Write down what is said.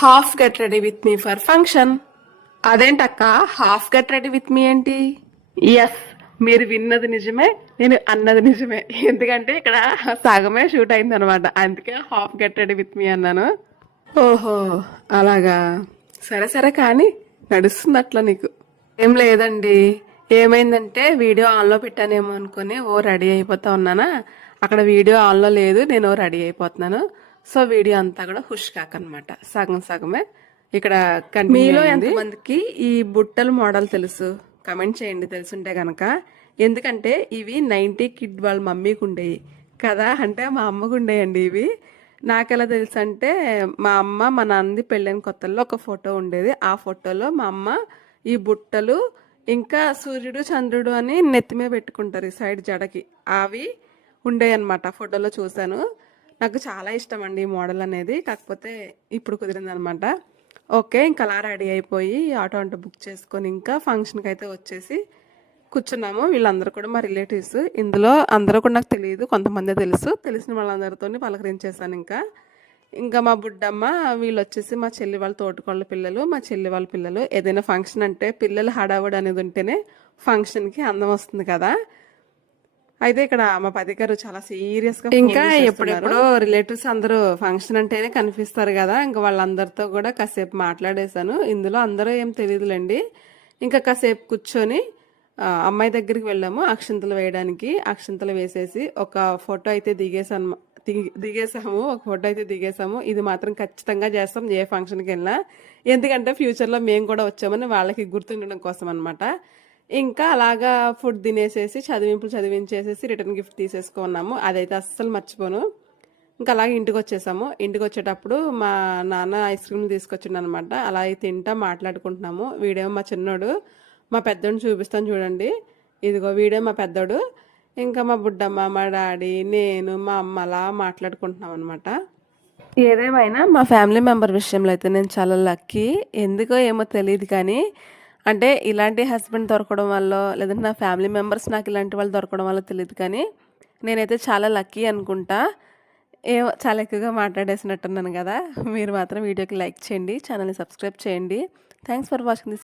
Half get ready with me for function. అదేంటక్క half get ready with me ఏంటి? Yes, మీరు విన్నది నిజమే, నేను అన్నది నిజమే. ఎందుకంటే ఇక్కడ సగమే షూట్ అయింది అనమాట, అందుకే హాఫ్ గెట్ రెడీ విత్ మీ అన్నాను. ఓహో అలాగా, సరే సరే కానీ నడుస్తుంది అట్లా నీకు. ఏం లేదండి, ఏమైందంటే వీడియో ఆన్లో పెట్టానేమో అనుకుని రెడీ అయిపోతా ఉన్నానా, అక్కడ వీడియో ఆన్లో లేదు, నేను రెడీ అయిపోతున్నాను. సో వీడియో అంతా కూడా హుష్ కాకనమాట, సగం సగమే ఇక్కడ. మీలో ఎంతమందికి ఈ బుట్టల మోడల్ తెలుసు? కమెంట్ చేయండి తెలుసుంటే గనక. ఎందుకంటే ఇవి 90 కిడ్ వాళ్ళ మమ్మీకి ఉండేవి కదా, అంటే మా అమ్మకు ఉండేయండి ఇవి. నాకెలా తెలుసు అంటే మా అమ్మ మా నాన్నది పెళ్ళైన కొత్తల్లో ఒక ఫోటో ఉండేది, ఆ ఫోటోలో మా అమ్మ ఈ బుట్టలు ఇంకా సూర్యుడు చంద్రుడు అని నెత్తిమే పెట్టుకుంటారు ఈ సైడ్ జడకి, అవి ఉండేవి అనమాట. ఫోటోలో చూశాను, నాకు చాలా ఇష్టం అండి ఈ మోడల్ అనేది, కాకపోతే ఇప్పుడు కుదిరిందనమాట. ఓకే, ఇంకా అలా రెడీ అయిపోయి ఆటో అంటూ బుక్ చేసుకొని ఇంకా ఫంక్షన్కి అయితే వచ్చేసి కూర్చున్నాము. వీళ్ళందరూ కూడా మా రిలేటివ్స్, ఇందులో అందరూ కూడా నాకు తెలియదు, కొంతమంది తెలుసు, తెలిసిన వాళ్ళందరితో పలకరించేసాను. ఇంకా మా బుడ్డమ్మ వీళ్ళు వచ్చేసి మా చెల్లి వాళ్ళ తోటికోళ్ళ పిల్లలు, మా చెల్లి వాళ్ళ పిల్లలు. ఏదైనా ఫంక్షన్ అంటే పిల్లలు హడావుడి అనేది ఉంటేనే ఫంక్షన్కి అందం వస్తుంది కదా. అయితే ఇక్కడ మా పది గారు చాలా సీరియస్గా, ఇంకా ఎప్పుడెప్పుడో రిలేటివ్స్ అందరూ ఫంక్షన్ అంటేనే కనిపిస్తారు కదా, ఇంకా వాళ్ళందరితో కూడా కాసేపు మాట్లాడేశాను. ఇందులో అందరూ ఏం తెలియదులేండి. ఇంకా కాసేపు కూర్చొని అమ్మాయి దగ్గరికి వెళ్ళాము అక్షింతలు వేయడానికి. అక్షింతలు వేసేసి ఒక ఫోటో అయితే దిగేసాము, ఒక ఫోటో అయితే దిగేసాము. ఇది మాత్రం ఖచ్చితంగా చేస్తాం ఏ ఫంక్షన్కి వెళ్ళినా, ఎందుకంటే ఫ్యూచర్లో మేము కూడా వచ్చామని వాళ్ళకి గుర్తుండడం కోసం అనమాట. ఇంకా అలాగా ఫుడ్ తినేసేసి చదివింపులు చదివించేసేసి రిటర్న్ గిఫ్ట్ తీసేసుకున్నాము, అదైతే అస్సలు మర్చిపోను. ఇంకా అలాగే ఇంటికి వచ్చేసాము. ఇంటికి వచ్చేటప్పుడు మా నాన్న ఐస్ క్రీమ్ తీసుకొచ్చిండు అనమాట, అలా తింటా మాట్లాడుకుంటున్నాము. వీడేమో మా చిన్నోడు, మా పెద్దోడిని చూపిస్తాను చూడండి, ఇదిగో వీడే మా పెద్దోడు. ఇంకా మా బుడ్డమ్మ, మా డాడీ, నేను, మా అమ్మ అలా మాట్లాడుకుంటున్నాం అనమాట. ఏదేమైనా మా ఫ్యామిలీ మెంబర్ విషయంలో అయితే నేను చాలా లక్కీ. ఎందుకో ఏమో తెలియదు కానీ, అంటే ఇలాంటి హస్బెండ్ దొరకడం వల్ల, లేదంటే నా ఫ్యామిలీ మెంబర్స్ నాకు ఇలాంటి వాళ్ళు దొరకడం వల్ల తెలియదు కానీ, నేనైతే చాలా లక్కీ అనుకుంటా. ఏమో చాలా ఎక్కువగా మాట్లాడేసినట్టున్నాను కదా. మీరు మాత్రం వీడియోకి లైక్ చేయండి, ఛానల్ని సబ్స్క్రైబ్ చేయండి. Thanks for watching this.